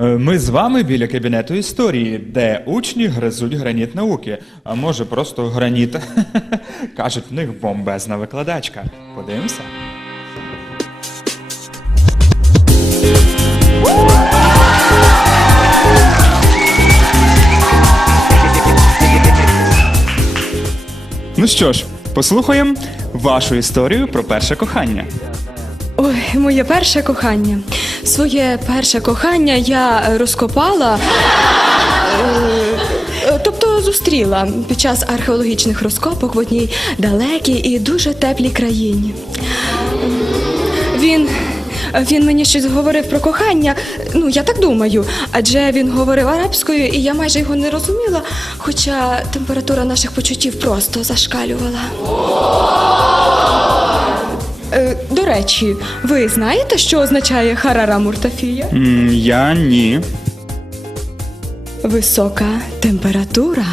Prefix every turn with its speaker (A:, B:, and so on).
A: Е, Ми з вами біля кабінету історії, де учні гризуть граніт науки, а може просто граніт. Кажуть, в них бомбезна викладачка. Подивимося. Ну що ж, послухаємо вашу історію про перше кохання.
B: Ой, моє перше кохання. Своє перше кохання я розкопала. е, Тобто зустріла під час археологічних розкопок в одній далекій і дуже теплій країні. Він, він мені щось говорив про кохання. Ну, я так думаю. Адже він говорив арабською, і я майже його не розуміла, хоча температура наших почуттів просто зашкалювала. Речі, ви знаєте, що означає харара муртафія?
A: М, Я ні.
B: Висока температура.